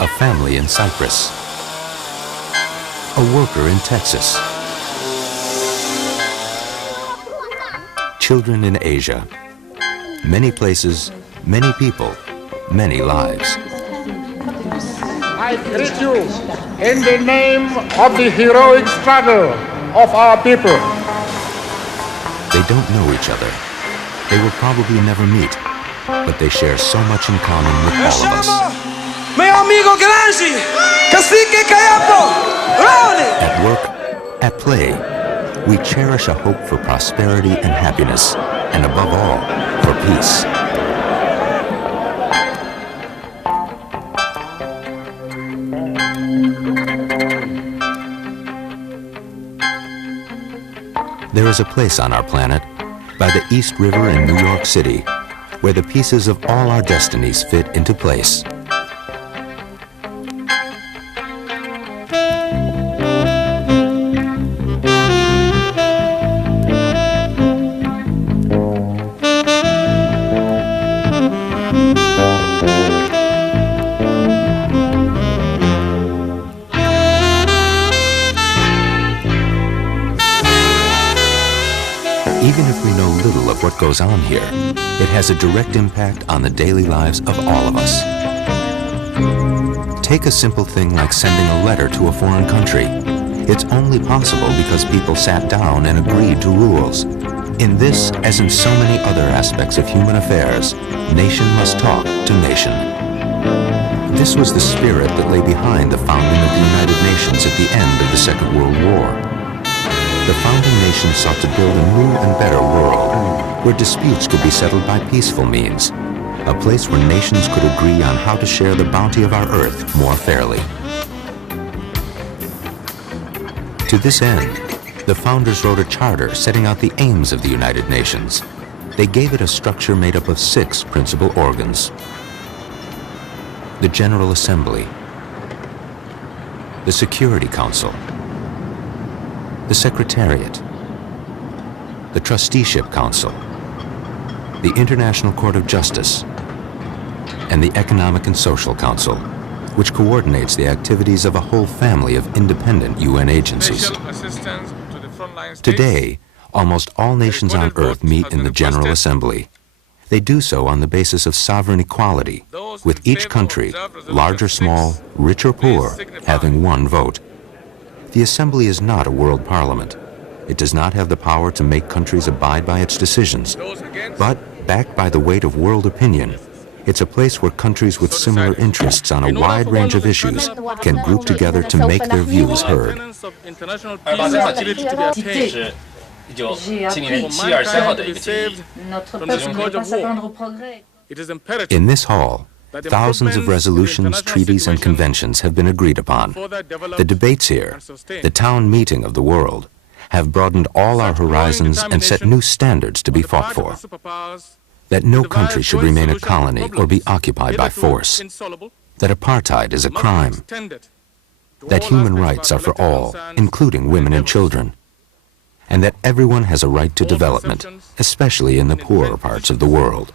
a family in Cyprus, a worker in Texas, children in Asia. Many places, many people, many lives. I greet you in the name of the heroic struggle of our people. They don't know each other. They will probably never meet, but they share so much in common with all of us. At work, at play, we cherish a hope for prosperity and happiness, and above all, for peace. There is a place on our planet, by the East River in New York City, where the pieces of all our destinies fit into place. Even if we know little of what goes on here, it has a direct impact on the daily lives of all of us. Take a simple thing like sending a letter to a foreign country. It's only possible because people sat down and agreed to rules. In this, as in so many other aspects of human affairs, nation must talk to nation. This was the spirit that lay behind the founding of the United Nations at the end of the Second World War. The founding nations sought to build a new and better world, where disputes could be settled by peaceful means, a place where nations could agree on how to share the bounty of our earth more fairly. To this end, the founders wrote a charter setting out the aims of the United Nations. They gave it a structure made up of 6 principal organs: the General Assembly, the Security Council, the Secretariat, the Trusteeship Council, the International Court of Justice, and the Economic and Social Council, which coordinates the activities of a whole family of independent UN agencies. Today, almost all nations on Earth meet in the General Assembly. They do so on the basis of sovereign equality, with each country, large or small, rich or poor, having one vote. The Assembly is not a world parliament. It does not have the power to make countries abide by its decisions. But, backed by the weight of world opinion, it's a place where countries with similar interests on a wide range of issues can group together to make their views heard. In this hall, thousands of resolutions, treaties, and conventions have been agreed upon. The debates here, the town meeting of the world, have broadened all our horizons and set new standards to be fought for. That no country should remain a colony or be occupied by force. That apartheid is a crime. That human rights are for all, including women and children. And that everyone has a right to development, especially in the poorer parts of the world.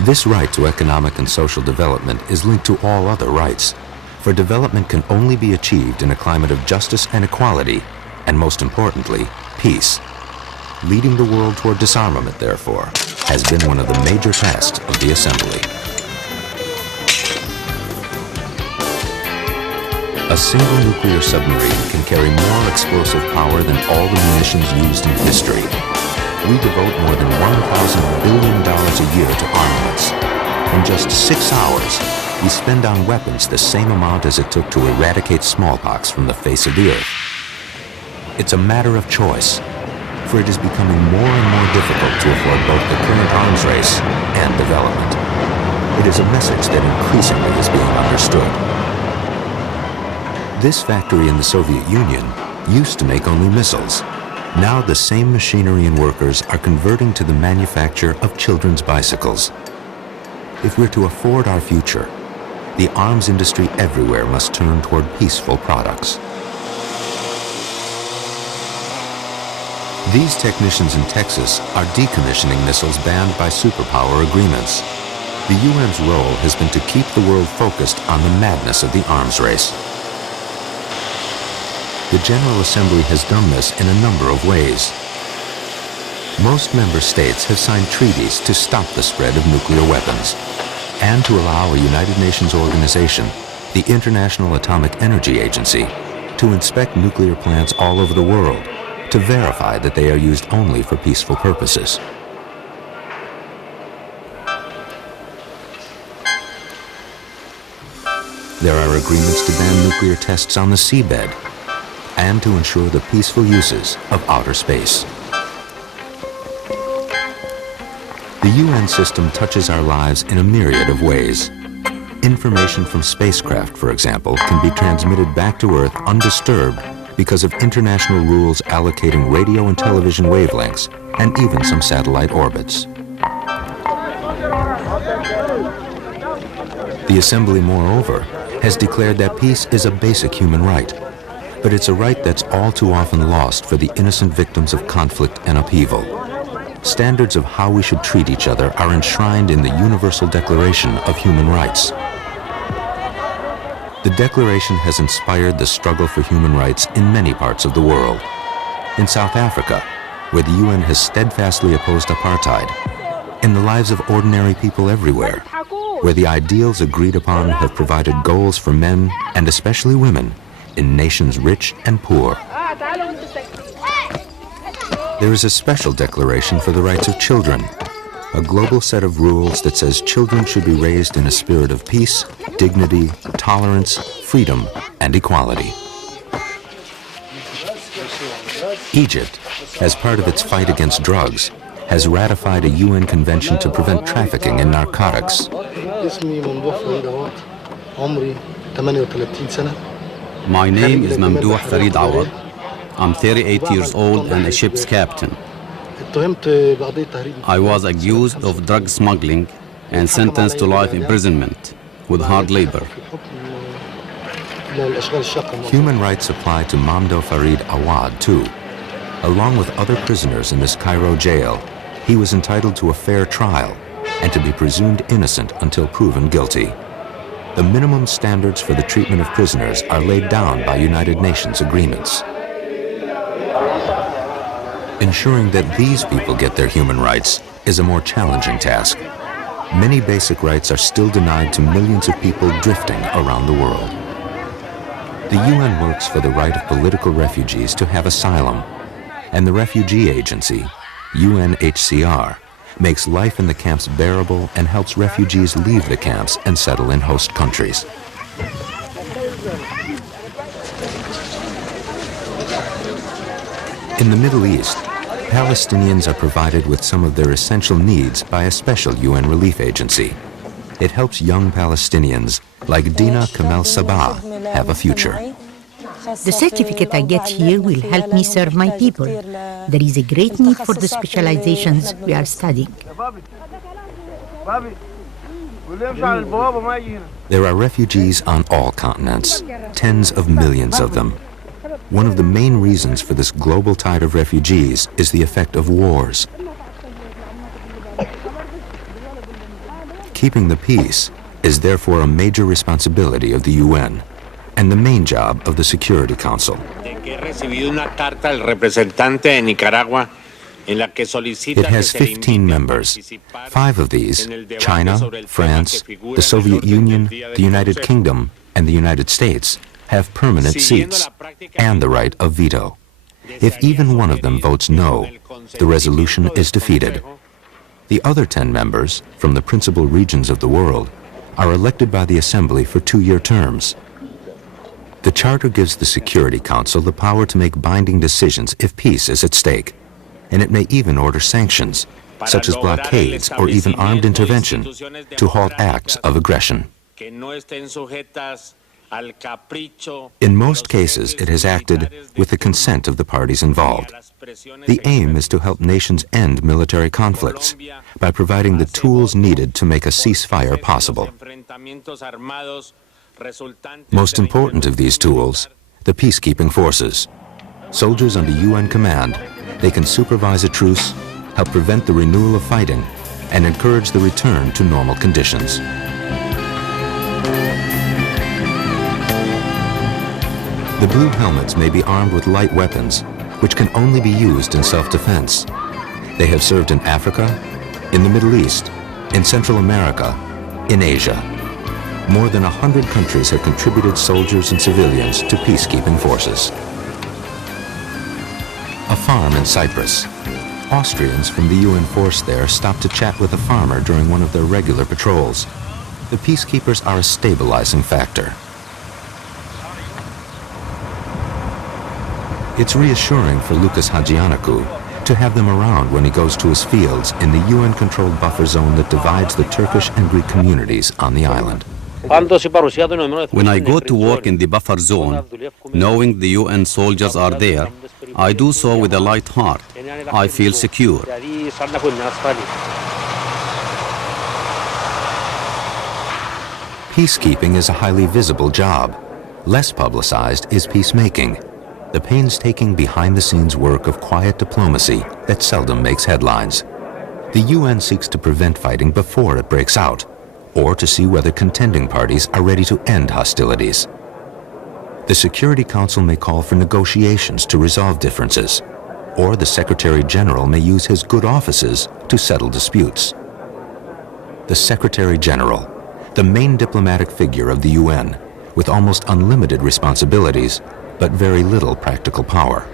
This right to economic and social development is linked to all other rights, for development can only be achieved in a climate of justice and equality, and most importantly, peace. Leading the world toward disarmament, therefore, has been one of the major tasks of the Assembly. A single nuclear submarine can carry more explosive power than all the munitions used in history. We devote more than $1,000 billion a year to armaments. In just 6 hours, we spend on weapons the same amount as it took to eradicate smallpox from the face of the earth. It's a matter of choice, for it is becoming more and more difficult to afford both the current arms race and development. It is a message that increasingly is being understood. This factory in the Soviet Union used to make only missiles. Now the same machinery and workers are converting to the manufacture of children's bicycles. If we're to afford our future, the arms industry everywhere must turn toward peaceful products. These technicians in Texas are decommissioning missiles banned by superpower agreements. The UN's role has been to keep the world focused on the madness of the arms race. The General Assembly has done this in a number of ways. Most member states have signed treaties to stop the spread of nuclear weapons and to allow a United Nations organization, the International Atomic Energy Agency, to inspect nuclear plants all over the world to verify that they are used only for peaceful purposes. There are agreements to ban nuclear tests on the seabed and to ensure the peaceful uses of outer space. The UN system touches our lives in a myriad of ways. Information from spacecraft, for example, can be transmitted back to Earth undisturbed because of international rules allocating radio and television wavelengths and even some satellite orbits. The Assembly, moreover, has declared that peace is a basic human right, but it's a right that's all too often lost for the innocent victims of conflict and upheaval. Standards of how we should treat each other are enshrined in the Universal Declaration of Human Rights. The Declaration has inspired the struggle for human rights in many parts of the world. In South Africa, where the UN has steadfastly opposed apartheid, in the lives of ordinary people everywhere, where the ideals agreed upon have provided goals for men, and especially women, in nations rich and poor. There is a special declaration for the rights of children, a global set of rules that says children should be raised in a spirit of peace, dignity, tolerance, freedom, and equality. Egypt, as part of its fight against drugs, has ratified a UN convention to prevent trafficking in narcotics. My name is Mamdouh Farid Awad. I'm 38 years old and a ship's captain. I was accused of drug smuggling and sentenced to life imprisonment with hard labor. Human rights apply to Mamdouh Farid Awad too. Along with other prisoners in this Cairo jail, he was entitled to a fair trial and to be presumed innocent until proven guilty. The minimum standards for the treatment of prisoners are laid down by United Nations agreements. Ensuring that these people get their human rights is a more challenging task. Many basic rights are still denied to millions of people drifting around the world. The UN works for the right of political refugees to have asylum, and the Refugee Agency, UNHCR, makes life in the camps bearable and helps refugees leave the camps and settle in host countries. In the Middle East, Palestinians are provided with some of their essential needs by a special UN relief agency. It helps young Palestinians like Dina Kamal Sabah have a future. The certificate I get here will help me serve my people. There is a great need for the specializations we are studying. There are refugees on all continents, tens of millions of them. One of the main reasons for this global tide of refugees is the effect of wars. Keeping the peace is therefore a major responsibility of the UN and the main job of the Security Council. It has 15 members. 5 of these, China, France, the Soviet Union, the United Kingdom, and the United States, have permanent seats and the right of veto. If even one of them votes no, the resolution is defeated. The other 10 members, from the principal regions of the world, are elected by the Assembly for 2-year terms. The Charter gives the Security Council the power to make binding decisions if peace is at stake, and it may even order sanctions, such as blockades or even armed intervention, to halt acts of aggression. In most cases, it has acted with the consent of the parties involved. The aim is to help nations end military conflicts by providing the tools needed to make a ceasefire possible. Most important of these tools, the peacekeeping forces. Soldiers under UN command, they can supervise a truce, help prevent the renewal of fighting, and encourage the return to normal conditions. The blue helmets may be armed with light weapons, which can only be used in self-defense. They have served in Africa, in the Middle East, in Central America, in Asia. More than 100 countries have contributed soldiers and civilians to peacekeeping forces. A farm in Cyprus. Austrians from the UN force there stopped to chat with a farmer during one of their regular patrols. The peacekeepers are a stabilizing factor. It's reassuring for Lucas Hagianakou to have them around when he goes to his fields in the UN-controlled buffer zone that divides the Turkish and Greek communities on the island. When I go to work in the buffer zone, knowing the UN soldiers are there, I do so with a light heart. I feel secure. Peacekeeping is a highly visible job. Less publicized is peacemaking, the painstaking behind-the-scenes work of quiet diplomacy that seldom makes headlines. The UN seeks to prevent fighting before it breaks out, or to see whether contending parties are ready to end hostilities. The Security Council may call for negotiations to resolve differences, or the Secretary General may use his good offices to settle disputes. The Secretary General, the main diplomatic figure of the UN, with almost unlimited responsibilities, but very little practical power.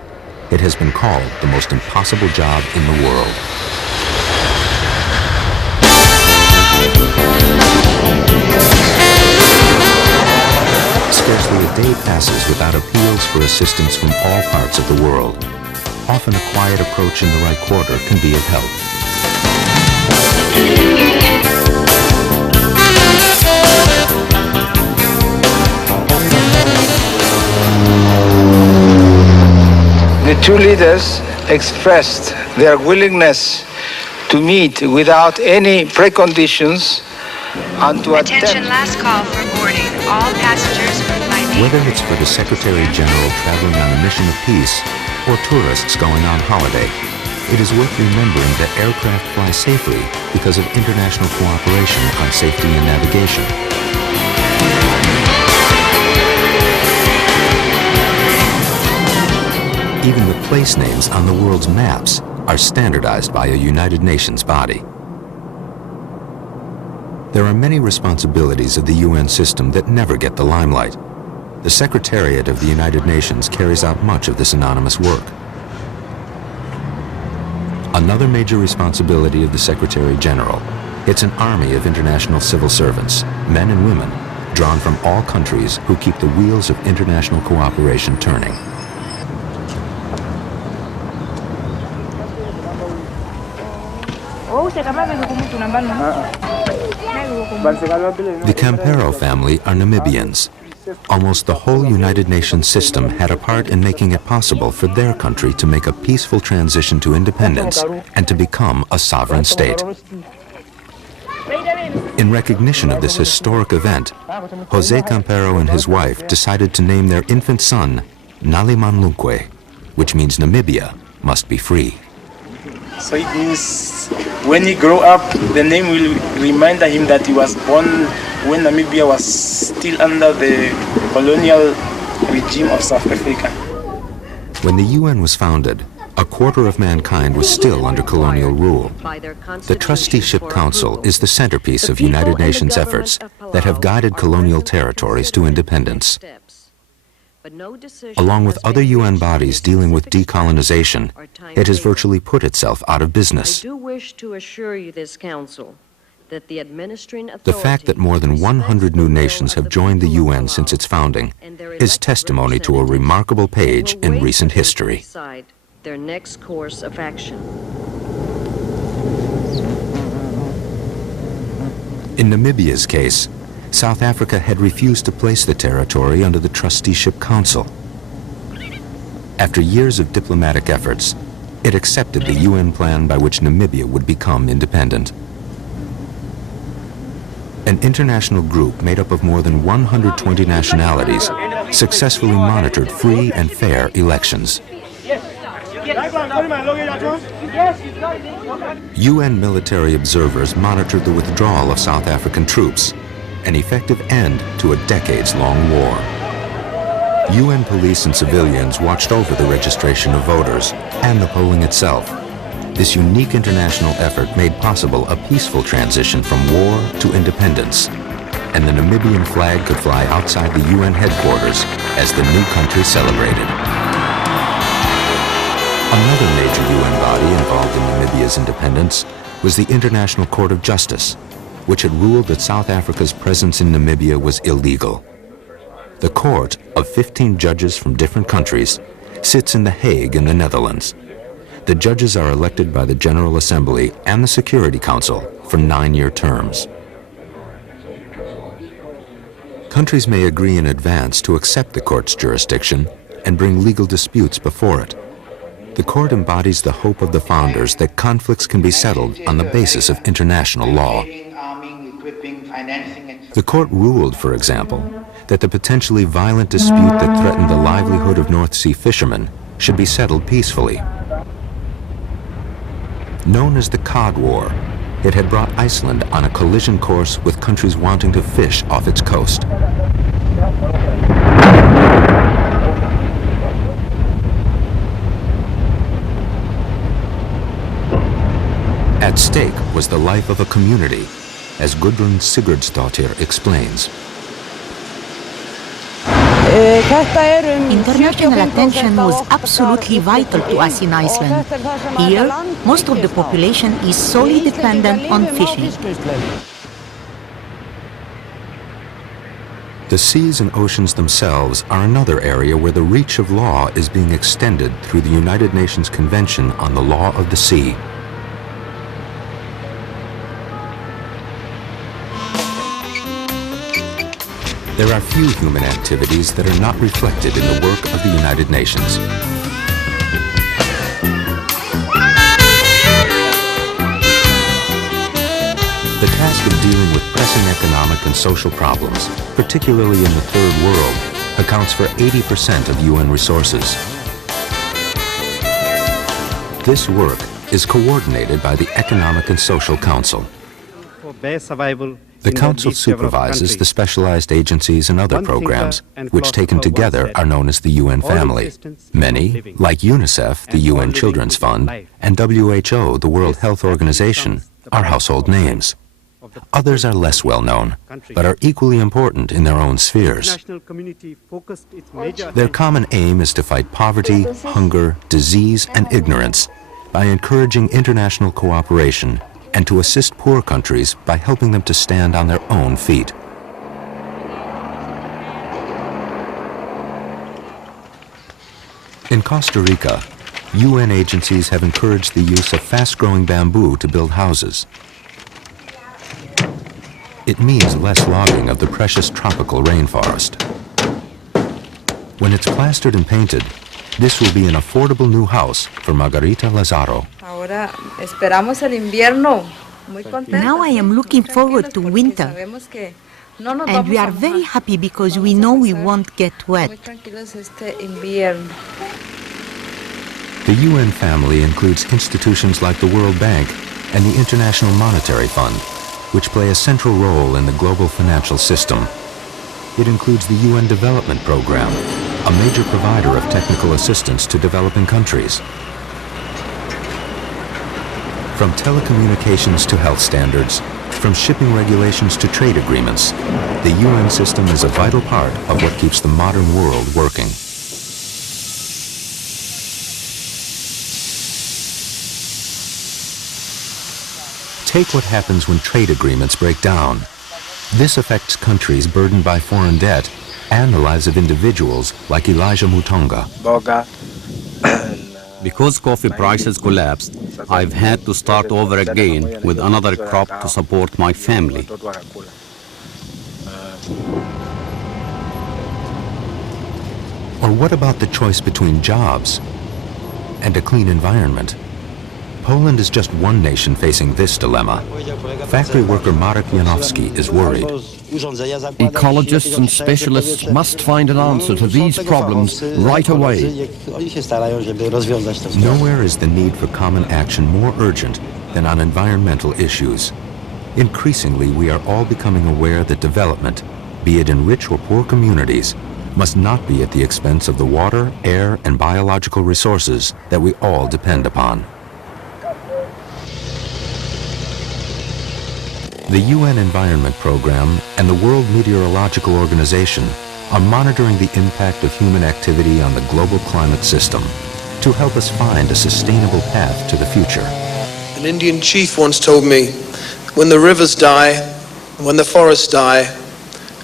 It has been called the most impossible job in the world. Scarcely a day passes without appeals for assistance from all parts of the world. Often a quiet approach in the right quarter can be of help. The two leaders expressed their willingness to meet without any preconditions and to Attention, last call for boarding. All passengers for flight. Whether it's for the Secretary General traveling on a mission of peace or tourists going on holiday, it is worth remembering that aircraft fly safely because of international cooperation on safety and navigation. Even the place names on the world's maps are standardized by a United Nations body. There are many responsibilities of the UN system that never get the limelight. The Secretariat of the United Nations carries out much of this anonymous work. Another major responsibility of the Secretary General, it's an army of international civil servants, men and women, drawn from all countries who keep the wheels of international cooperation turning. The Campero family are Namibians. Almost the whole United Nations system had a part in making it possible for their country to make a peaceful transition to independence and to become a sovereign state. In recognition of this historic event, Jose Campero and his wife decided to name their infant son Nalimanlunkwe, which means Namibia must be free. So it means when he grow up, the name will remind him that he was born when Namibia was still under the colonial regime of South Africa. When the UN was founded, a quarter of mankind was still under colonial rule. The Trusteeship Council is the centerpiece of United Nations efforts that have guided colonial territories to independence. Along with other UN bodies dealing with decolonization, it has virtually put itself out of business. I do wish to assure you, this Council, that the administering The fact that more than 100 new nations have joined the UN since its founding is testimony to a remarkable page in recent history. Their next course of action. In Namibia's case, South Africa had refused to place the territory under the Trusteeship Council. After years of diplomatic efforts, it accepted the UN plan by which Namibia would become independent. An international group made up of more than 120 nationalities successfully monitored free and fair elections. UN military observers monitored the withdrawal of South African troops, an effective end to a decades-long war. UN police and civilians watched over the registration of voters and the polling itself. This unique international effort made possible a peaceful transition from war to independence, and the Namibian flag could fly outside the UN headquarters as the new country celebrated. Another major UN body involved in Namibia's independence was the International Court of Justice, which had ruled that South Africa's presence in Namibia was illegal. The court, of 15 judges from different countries, sits in The Hague in the Netherlands. The judges are elected by the General Assembly and the Security Council for 9-year terms. Countries may agree in advance to accept the court's jurisdiction and bring legal disputes before it. The court embodies the hope of the founders that conflicts can be settled on the basis of international law. The court ruled, for example, that the potentially violent dispute that threatened the livelihood of North Sea fishermen should be settled peacefully. Known as the Cod War, it had brought Iceland on a collision course with countries wanting to fish off its coast. At stake was the life of a community, as Gudrun Sigurdsdottir explains. International attention was absolutely vital to us in Iceland. Here, most of the population is solely dependent on fishing. The seas and oceans themselves are another area where the reach of law is being extended through the United Nations Convention on the Law of the Sea. There are few human activities that are not reflected in the work of the United Nations. The task of dealing with pressing economic and social problems, particularly in the Third World, accounts for 80% of UN resources. This work is coordinated by the Economic and Social Council. The Council supervises the specialized agencies and other programs, which taken together are known as the UN family. Many, like UNICEF, the UN Children's Fund, and WHO, the World Health Organization, are household names. Others are less well known, but are equally important in their own spheres. Their common aim is to fight poverty, hunger, disease, and ignorance by encouraging international cooperation and to assist poor countries by helping them to stand on their own feet. In Costa Rica, UN agencies have encouraged the use of fast-growing bamboo to build houses. It means less logging of the precious tropical rainforest. When it's plastered and painted, this will be an affordable new house for Margarita Lazaro. Now I am looking forward to winter, and we are very happy because we know we won't get wet. The UN family includes institutions like the World Bank and the International Monetary Fund, which play a central role in the global financial system. It includes the UN Development Program, a major provider of technical assistance to developing countries. From telecommunications to health standards, from shipping regulations to trade agreements, the UN system is a vital part of what keeps the modern world working. Take what happens when trade agreements break down. This affects countries burdened by foreign debt and the lives of individuals like Elijah Mutonga. Because coffee prices collapsed, I've had to start over again with another crop to support my family. Or what about the choice between jobs and a clean environment? Poland is just one nation facing this dilemma. Factory worker Marek Janowski is worried. Ecologists and specialists must find an answer to these problems right away. Nowhere is the need for common action more urgent than on environmental issues. Increasingly, we are all becoming aware that development, be it in rich or poor communities, must not be at the expense of the water, air, and biological resources that we all depend upon. The UN Environment Program and the World Meteorological Organization are monitoring the impact of human activity on the global climate system to help us find a sustainable path to the future. An Indian chief once told me, when the rivers die, when the forests die,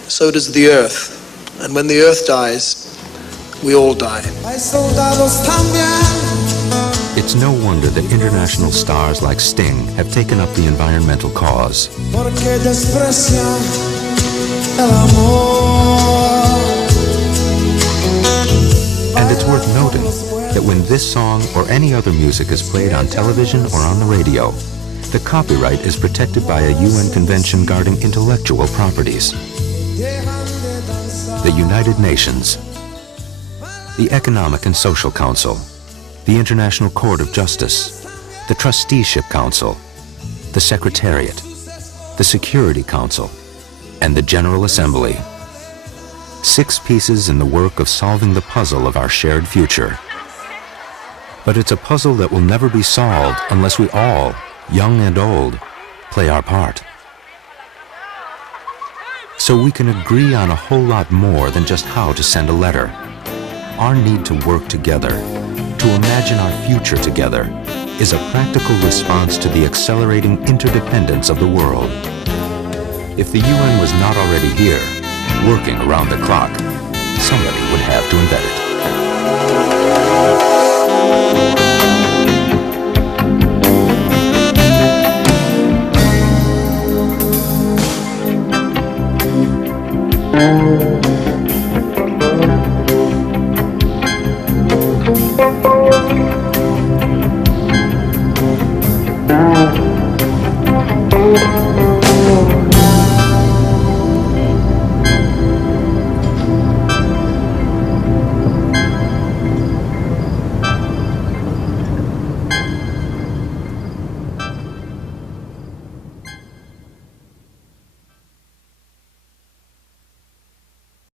so does the earth. And when the earth dies, we all die. It's no wonder that international stars like Sting have taken up the environmental cause. And it's worth noting that when this song or any other music is played on television or on the radio, the copyright is protected by a UN convention guarding intellectual properties. The United Nations, the Economic and Social Council, the International Court of Justice, the Trusteeship Council, the Secretariat, the Security Council, and the General Assembly. 6 pieces in the work of solving the puzzle of our shared future. But it's a puzzle that will never be solved unless we all, young and old, play our part. So we can agree on a whole lot more than just how to send a letter. Our need to work together, to imagine our future together, is a practical response to the accelerating interdependence of the world. If the UN was not already here, working around the clock, somebody would have to invent it.